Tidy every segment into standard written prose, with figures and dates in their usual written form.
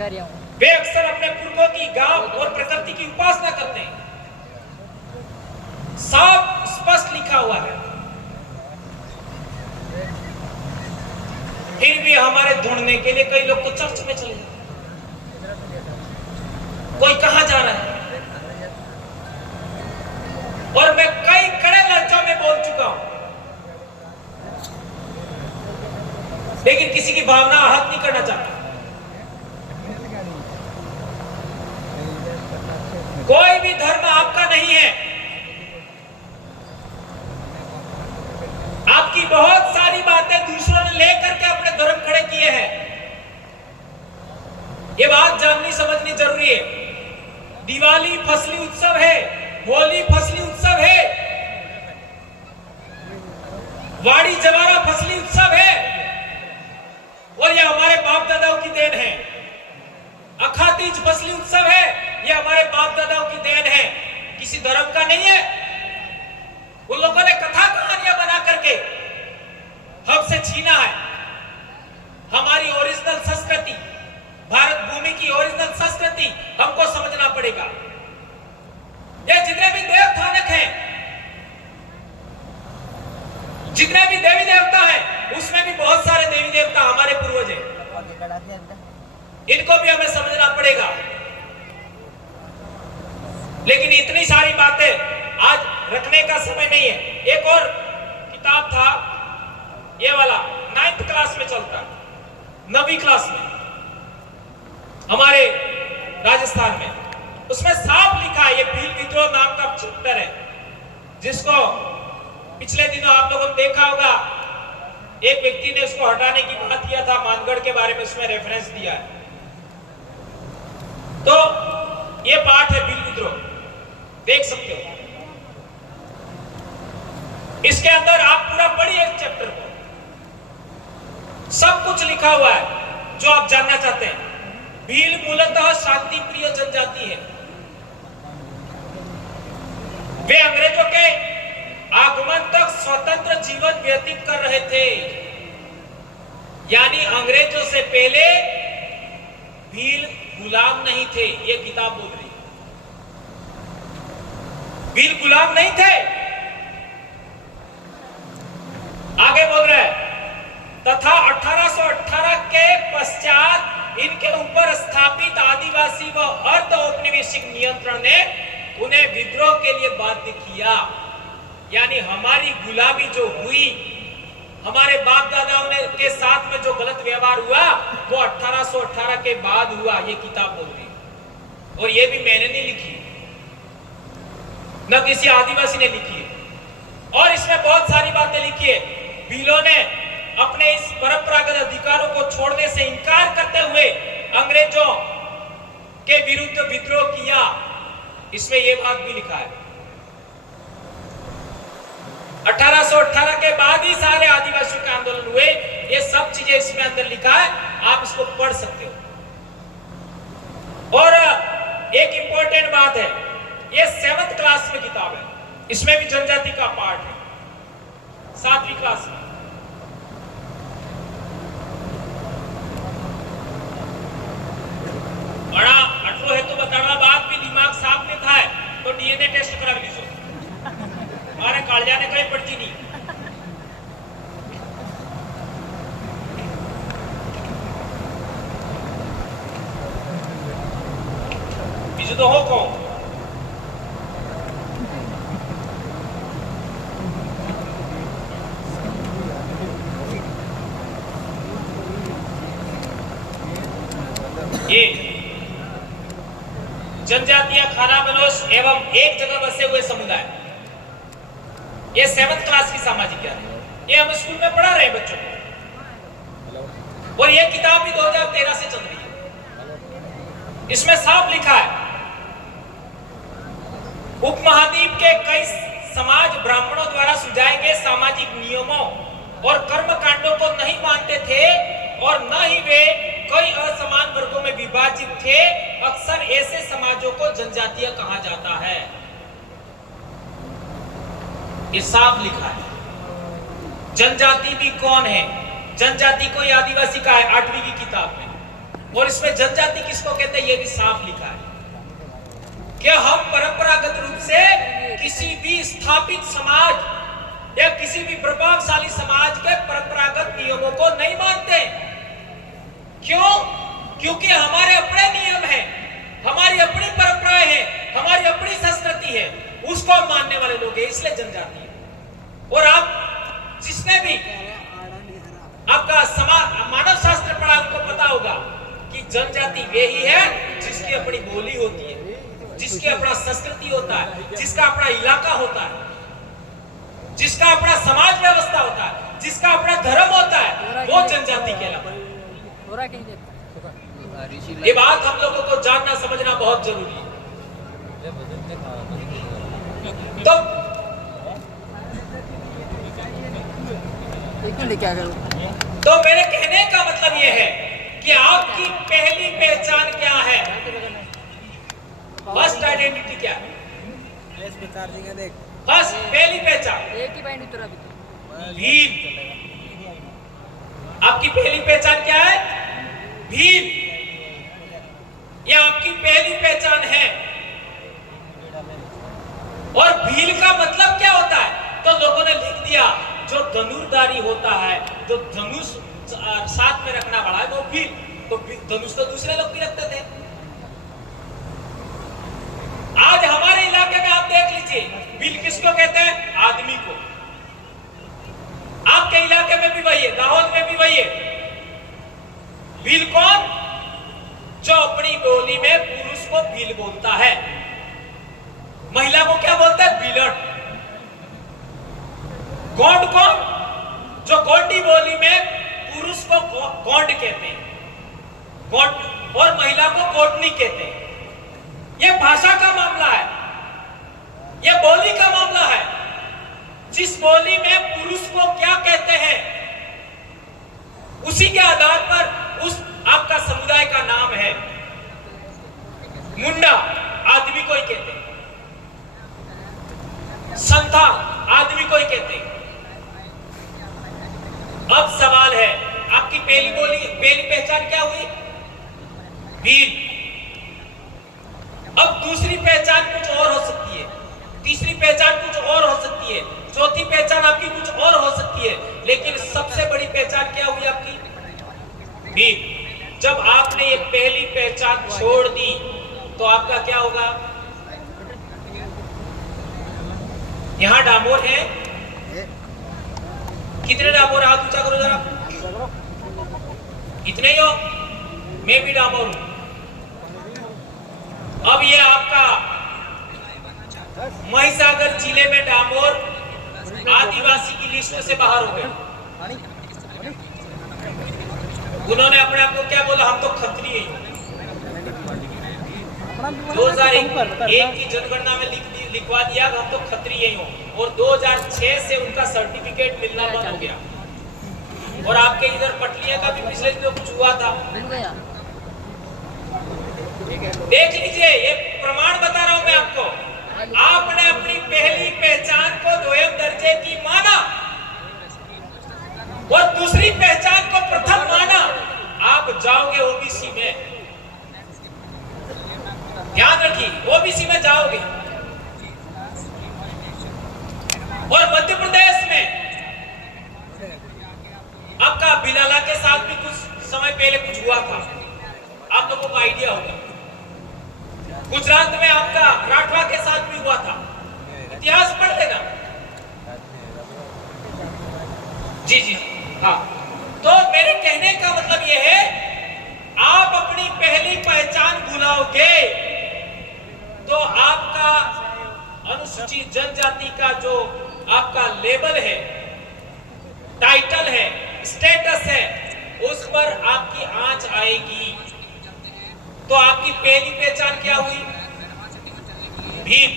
वे अक्सर अपने पुरखों की गांव और प्रकृति की उपासना करते हैं। साफ स्पष्ट लिखा हुआ है। फिर भी हमारे ढूंढने के लिए कई लोग तो चर्च में चले जाते, कोई कहां जा रहा है। और मैं कई कड़े लफ्जों में बोल चुका हूं, लेकिन किसी की भावना आहत नहीं करना चाहता। कोई भी धर्म आपका नहीं है। आपकी बहुत सारी बातें दूसरों ने लेकर के अपने धर्म खड़े किए हैं। ये बात जाननी समझनी जरूरी है। दिवाली फसली उत्सव है, होली फसली उत्सव है, वाड़ी जवारा फसली उत्सव है, और ये हमारे बाप दादाओं की देन है। अखातीज फसली उत्सव है, ये हमारे बाप दादाओं की देन है, किसी धर्म का नहीं है। उन लोगों ने कथा कहानियां बना करके हमसे छीना है। हमारी ओरिजिनल संस्कृति, भारत भूमि की ओरिजिनल संस्कृति हमको समझना पड़ेगा। ये जितने भी देव स्थानक हैं, जितने भी देवी देवता हैं, उसमें भी बहुत सारे देवी देवता हमारे पूर्वज हैं। इनको भी हमें समझना पड़ेगा। लेकिन इतनी सारी बातें आज रखने का समय नहीं है। एक और किताब था, ये वाला 9th क्लास में चलता, 9वीं क्लास में हमारे राजस्थान में, उसमें साफ लिखा है, ये भील विद्रोह नाम का चैप्टर है, जिसको पिछले दिनों आप लोगों ने देखा होगा। एक व्यक्ति ने उसको हटाने की बात किया था, मानगढ़ के बारे में उसमें रेफरेंस दिया है। तो ये पाठ है भील विद्रोह, देख सकते हो। इसके अंदर आप पूरा पढ़िए इस चैप्टर को, सब कुछ लिखा हुआ है जो आप जानना चाहते हैं। भील मूलतः शांति प्रिय जनजाति है। वे अंग्रेजों के आगमन तक स्वतंत्र जीवन व्यतीत कर रहे थे, यानी अंग्रेजों से पहले भील गुलाम नहीं थे। ये किताब बोल रही है, भील गुलाम नहीं थे। आगे बोल रहे हैं, तथा 1818 के पश्चात इनके ऊपर स्थापित आदिवासी व अर्ध औपनिवेशिक नियंत्रण ने उन्हें विद्रोह के लिए बाध्य किया। यानी हमारी गुलामी जो हुई, हमारे बाप दादाओं ने के साथ में जो गलत व्यवहार हुआ, वो 1818 के बाद हुआ। ये किताब बोल रही है, और ये भी मैंने नहीं लिखी, न किसी आदिवासी ने लिखी है। और इसमें बहुत सारी बातें लिखी है। भीलों ने अपने इस परंपरागत अधिकारों को छोड़ने से इनकार करते हुए अंग्रेजों के विरुद्ध विद्रोह किया। इसमें यह बात भी लिखा है। 1818 के बाद ही सारे आदिवासियों के आंदोलन हुए। ये सब चीजें इसमें अंदर लिखा है, आप इसको पढ़ सकते हो। और एक इंपॉर्टेंट बात है, ये 7th क्लास में किताब है, इसमें भी जनजाति का पार्ट है, 7वीं क्लास में। बड़ा अटलो है तो बताना बात भी दिमाग साफ नहीं था, तो डीएनए टेस्ट करा लीजिए। अरे कालजा ने कहीं पड़ती नहीं। बीजू तो हो कौन? ये जनजातीय खानाबदोश एवं एक जगह बसे हुए समुदाय, ये 7th क्लास की सामाजिक ज्ञान है। ये हम स्कूल में पढ़ा रहे हैं बच्चों को, और ये किताब भी 2013 से चल रही है। इसमें साफ लिखा है, उपमहाद्वीप के कई समाज ब्राह्मणों द्वारा सुझाए गए सामाजिक नियमों और कर्मकांडों को नहीं मानते थे, और न ही वे कई असमान वर्गों में विभाजित थे। अक्सर ऐसे समाजों को जनजातीय कहा जाता है। ये साफ लिखा है। जनजाति भी कौन है? जनजाति कोई आदिवासी का है, 8वीं की किताब में। और इसमें जनजाति किसको कहते हैं ये भी साफ लिखा है कि हम परंपरागत रूप से किसी भी स्थापित समाज या किसी भी प्रभावशाली समाज के परंपरागत नियमों को नहीं मानते। क्यों? क्योंकि हमारे अपने नियम हैं, हमारी अपनी परंपराएं हैं, हमारी अपनी संस्कृति है, उसको हम मानने वाले लोग हैं, इसलिए जनजाति है। और आप जिसने भी आपका मानव शास्त्र पढ़ा उनको पता होगा कि जनजाति वे ही है जिसकी अपनी बोली होती है, जिसकी अपना संस्कृति होता है, जिसका अपना इलाका होता है, जिसका अपना समाज व्यवस्था होता है, जिसका अपना धर्म होता है, वो जनजाति कहलाता है। ये बात हम लोगों को जानना समझना बहुत जरूरी है। तो मेरे कहने का मतलब ये है कि आपकी पहली पहचान क्या है, फर्स्ट आइडेंटिटी क्या है? फर्स्ट पहली पहचान भील। आपकी पहली पहचान क्या है? भील। ये आपकी पहली पहचान है। और भील का मतलब क्या होता है? तो लोगों ने लिख दिया जो धनुर्धारी होता है, जो धनुष साथ में रखना पड़ा है वो भील। तो धनुष तो दूसरे लोग भी रखते थे। आज हमारे इलाके में आप देख लीजिए भील किसको कहते हैं? आदमी को। आपके इलाके में भी वही है, दाहोद में भी वही है। भील कौन? जो अपनी बोली में पुरुष को भील बोलता है, महिला को क्या बोलता है? भीलट। गौंड कौन? जो गोंडी बोली में पुरुष को गौंड कहते हैं, गौंड, और महिला को गोंडनी कहते हैं। यह भाषा का मामला है, यह बोली का मामला है। जिस बोली में पुरुष को क्या कहते हैं उसी के आधार पर उस आपका समुदाय का नाम है। मुंडा आदमी को ही कहते हैं, संथाल आदमी को ही कहते हैं। अब सवाल है आपकी पहली पहचान क्या हुई? भील। अब दूसरी पहचान कुछ और हो सकती है, तीसरी पहचान कुछ और हो सकती है, चौथी पहचान आपकी कुछ और हो सकती है, लेकिन सबसे बड़ी पहचान क्या हुई आपकी? भील। जब आपने ये पहली पहचान छोड़ दी तो आपका क्या होगा? यहां डामोर है, कितने डामोर? हाथ ऊंचा करो जरा। इतने ही हो? मैं भी डामोर हूं। अब ये आपका महिसागर जिले में डामोर आदिवासी की लिस्ट से बाहर हो गए। उन्होंने अपने आप को क्या बोला? हम तो खत्रिय हैं। 2001 की जनगणना में लिखवा दिया हम तो खत्रिय ही हो, और 2006 से उनका सर्टिफिकेट मिलना बंद हो गया। और आपके इधर पटलिया का भी पिछले दिनों कुछ हुआ था, देख लीजिए। ये प्रमाण बता रहा हूं मैं आपको। आपने अपनी पहली पहचान को द्वयम दर्जे की माना और दूसरी पहचान को प्रथम माना, आप जाओगे ओबीसी में। ध्यान रखिए, ओबीसी में जाओगे। और मध्य प्रदेश में आपका बिलाला के साथ भी कुछ समय पहले कुछ हुआ था, आप लोगों को आइडिया होगा। गुजरात में आपका राठवा के साथ भी हुआ था, इतिहास पढ़ लेना। जी जी हाँ। तो मेरे कहने का मतलब यह है, आप अपनी पहली पहचान भुलाओगे तो आपका अनुसूचित जनजाति का जो आपका लेबल है, टाइटल है, स्टेटस है, उस पर आपकी आंच आएगी। तो आपकी पहली पहचान क्या हुई? भील।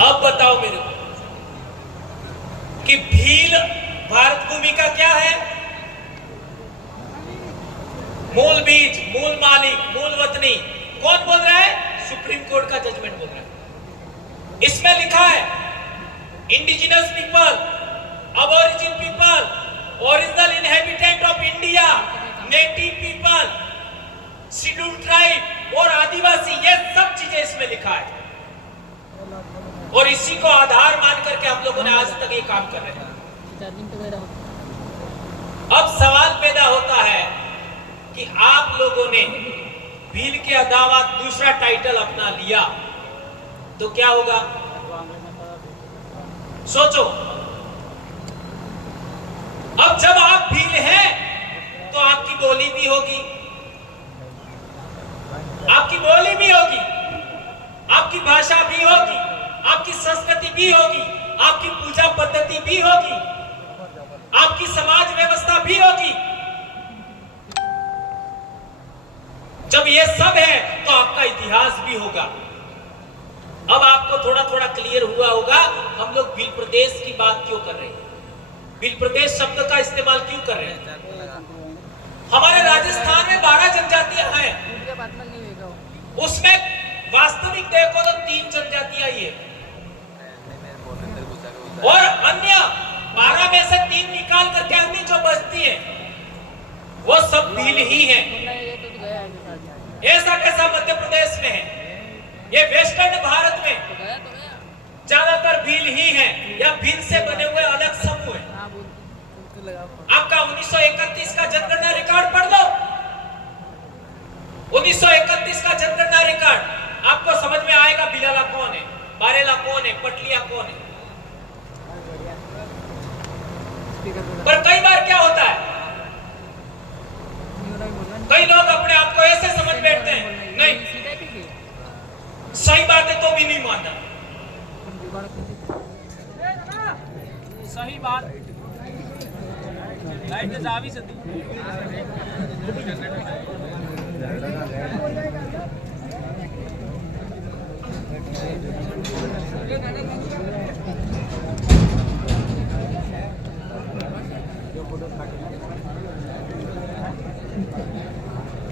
अब बताओ मेरे को कि भील भारत भूमि का क्या है? मूल बीज, मूल मालिक, मूल वतनी। कौन बोल रहा है? सुप्रीम कोर्ट का जजमेंट बोल रहा है। इसमें लिखा है indigenous people, aborigine people, original inhabitant of India, native people, schedule tribe और आदिवासी, ये सब चीजें इसमें लिखा है। और इसी को आधार मान करके हम लोगों ने आज तक ये काम कर रहे हैं। अब सवाल पैदा होता है कि आप लोगों ने भील के अलावा दूसरा टाइटल अपना लिया तो क्या होगा? सोचो, अब जब आप भील हैं तो आपकी बोली भी होगी, आपकी बोली भी होगी, आपकी भाषा भी होगी, आपकी संस्कृति भी होगी, आपकी पूजा पद्धति भी होगी, आपकी समाज व्यवस्था भी होगी। जब ये सब है तो आपका इतिहास भी होगा। अब आपको थोड़ा थोड़ा क्लियर हुआ होगा हम लोग भील प्रदेश की बात क्यों कर रहे हैं, भील प्रदेश शब्द का इस्तेमाल क्यों कर रहे हैं। हमारे राजस्थान में 12 जनजातियां हैं, उसमें वास्तविक देखो तो 3 जनजातियां ही है और अन्य 12 में से 3 निकाल करके अन्य जो बचती है वो सब भील ही है। ऐसा कैसा मध्य प्रदेश में है, ये वेस्टर्न भारत में ज्यादातर भील ही है या भील से बने हुए अलग समूह है। आपका 1931 का जनगणना रिकॉर्ड पढ़ लो, 1931 का जनगणना रिकॉर्ड आपको समझ में आएगा भिलाला कौन है, बारेला कौन है, पटलिया कौन है। पर कई बार क्या होता है, कई लोग अपने आप को ऐसे समझ बैठते हैं, नहीं सही बात है तो भी नहीं मानना, सही बात लाइट जा भी सकती।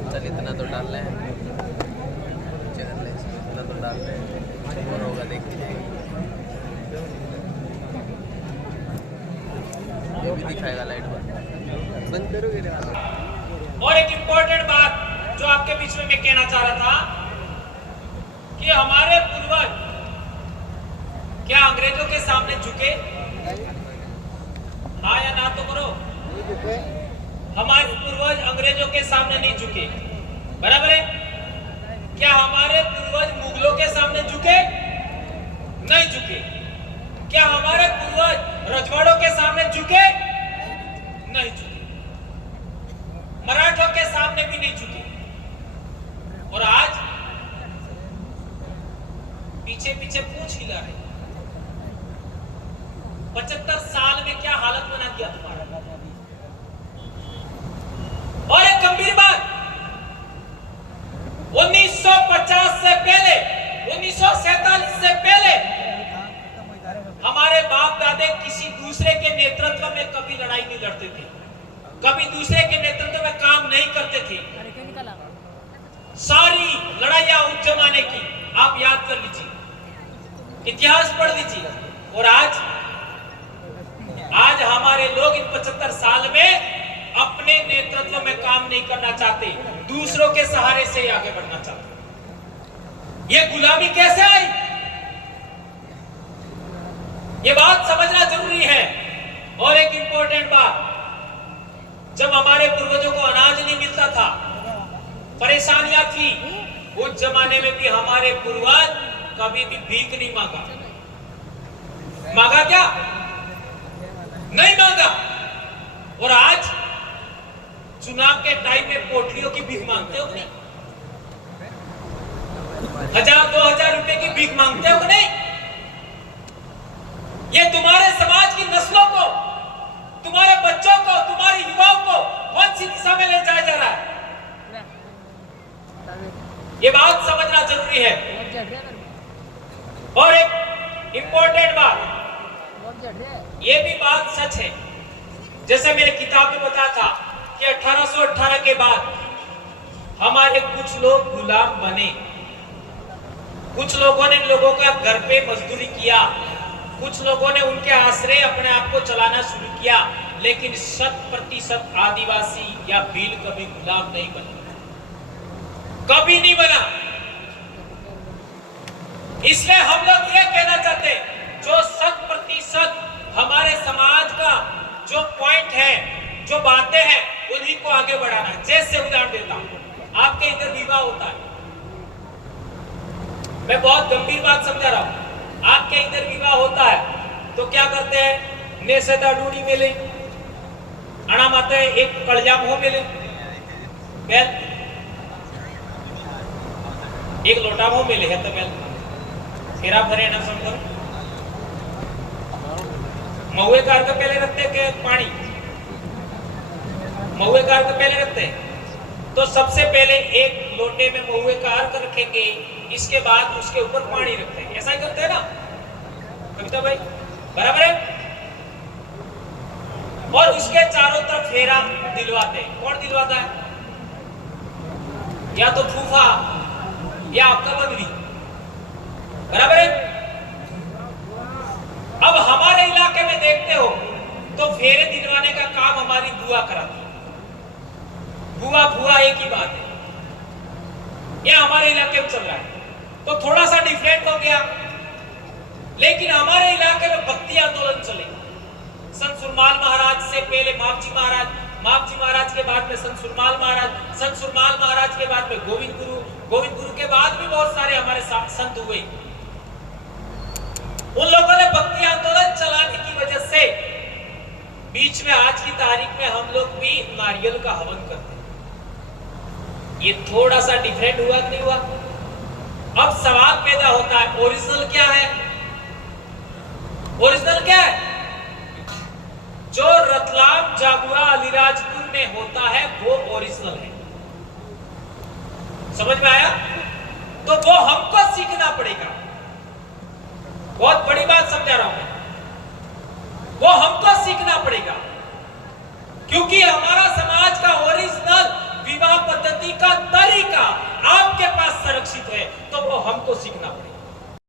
चल इतना तो डाल रहे हैं, इतना तो डाल रहे हैं और होगा देखिए ये भी दिखाएगा लाइट बंद करोगे। और एक इंपॉर्टेंट बात जो आपके बीच में मैं कहना चाह रहा था कि हमारे पूर्वज क्या अंग्रेजों के सामने झुके? हाँ या ना तो करो। हमारे पूर्वज अंग्रेजों के सामने नहीं झुके, बराबर है। क्या हमारे पूर्वज मुगलों के सामने झुके? नहीं झुके। क्या हमारे पूर्वज रजवाड़ों के सामने झुके? नहीं झुके। मराठों के सामने भी नहीं झुके। और आज पीछे पीछे पूंछ हिला रहे। 75 साल में क्या हालत बना दिया तुम्हारा। और एक गंभीर बात, 1950 से पहले, 1947 से पहले हमारे बाप दादे किसी दूसरे के नेतृत्व में कभी लड़ाई नहीं लड़ते थे, कभी दूसरे के नेतृत्व में काम नहीं करते थे। सारी लड़ाइयां उस जमाने की आप याद कर लीजिए, इतिहास पढ़ लीजिए। और आज हमारे लोग इन 75 साल में अपने नेतृत्व में काम नहीं करना चाहते, दूसरों के सहारे से आगे बढ़ना चाहते। ये गुलामी कैसे आई, ये बात समझना जरूरी है। और एक इंपॉर्टेंट बात, जब हमारे पूर्वजों को अनाज नहीं मिलता था, परेशानियां थी, उस जमाने में भी हमारे पूर्वज कभी भी भीख नहीं मांगा। मांगा क्या? नहीं मांगा। और आज चुनाव के टाइम में पोटलियों की भीख मांगते हो कि नहीं? 1000-2000 रुपए की भीख मांगते हो कि नहीं? ये तुम्हारे समाज की नस्लों को, तुम्हारे बच्चों को, तुम्हारे युवाओं को कौन सी दिशा में ले जाया जा रहा है? ये बात समझना जरूरी है। और एक इंपॉर्टेंट बात, ये भी बात सच है, जैसे मेरे किताब में बताया था कि 1818 के बाद हमारे कुछ लोग गुलाम बने, कुछ लोगों ने लोगों का घर पे मजदूरी किया, कुछ लोगों ने उनके आश्रय अपने आप को चलाना शुरू किया, लेकिन 100% आदिवासी या भील कभी गुलाम नहीं बना, कभी नहीं बना। इसलिए हम लोग ये कहना चाहते हैं, जो 100% हमारे समाज का जो पॉइंट है, जो बातें हैं, उन्हीं को आगे बढ़ाना है। जैसे उदाहरण देता हूं, आपके इधर विवाह होता है, मैं बहुत गंभीर बात समझा रहा हूं। आपके इधर विवाह होता है तो क्या करते हैं, नेसेदा डूडी मेले अना माते एक कलजाम हो मेले, बेल एक लोटा हो मेले है तो बेल फेरा भरे ना समझो। महुए कार का पहले रखते के पानी, महुए कार का पहले रखते हैं, तो सबसे पहले एक लोटे में महुए का अर्क रखेंगे, इसके बाद उसके ऊपर पानी रखते हैं। ऐसा ही करते हैं ना कविता भाई, बराबर है? और उसके चारों तरफ फेरा दिलवाते हैं। कौन दिलवाता है? या तो फूफा या आपका बंधवी, बराबर है? अब हमारे इलाके में देखते हो तो फेरे दिलवाने का काम हमारी बुआ कराती है। बुआ फुआ एक ही बात है, यह हमारे इलाके में चल रहा है, तो थोड़ा सा डिफरेंट हो गया। लेकिन हमारे इलाके में भक्ति आंदोलन चले, संत सुरमाल महाराज से पहले मापजी महाराज, मापजी महाराज के बाद में संत सुरमाल महाराज, संत सुरमाल महाराज के बाद में गोविंद गुरु, गोविंद गुरु के बाद भी बहुत सारे हमारे संत हुए। उन लोगों ने भक्ति आंदोलन चलाने की वजह से बीच में आज की तारीख में हम लोग भी नारियल का हवन करते हैं। ये थोड़ा सा डिफरेंट हुआ कि नहीं हुआ? अब सवाल पैदा होता है, ओरिजिनल क्या है? ओरिजिनल क्या है? जो रतलाम जागुआ अलीराजपुर में होता है वो ओरिजिनल है। समझ में आया? तो वो हमको सीखना पड़ेगा। बहुत बड़ी बात समझा रहा हूं मैं, वो हमको सीखना पड़ेगा, क्योंकि हमारा समाज का ओरिजिनल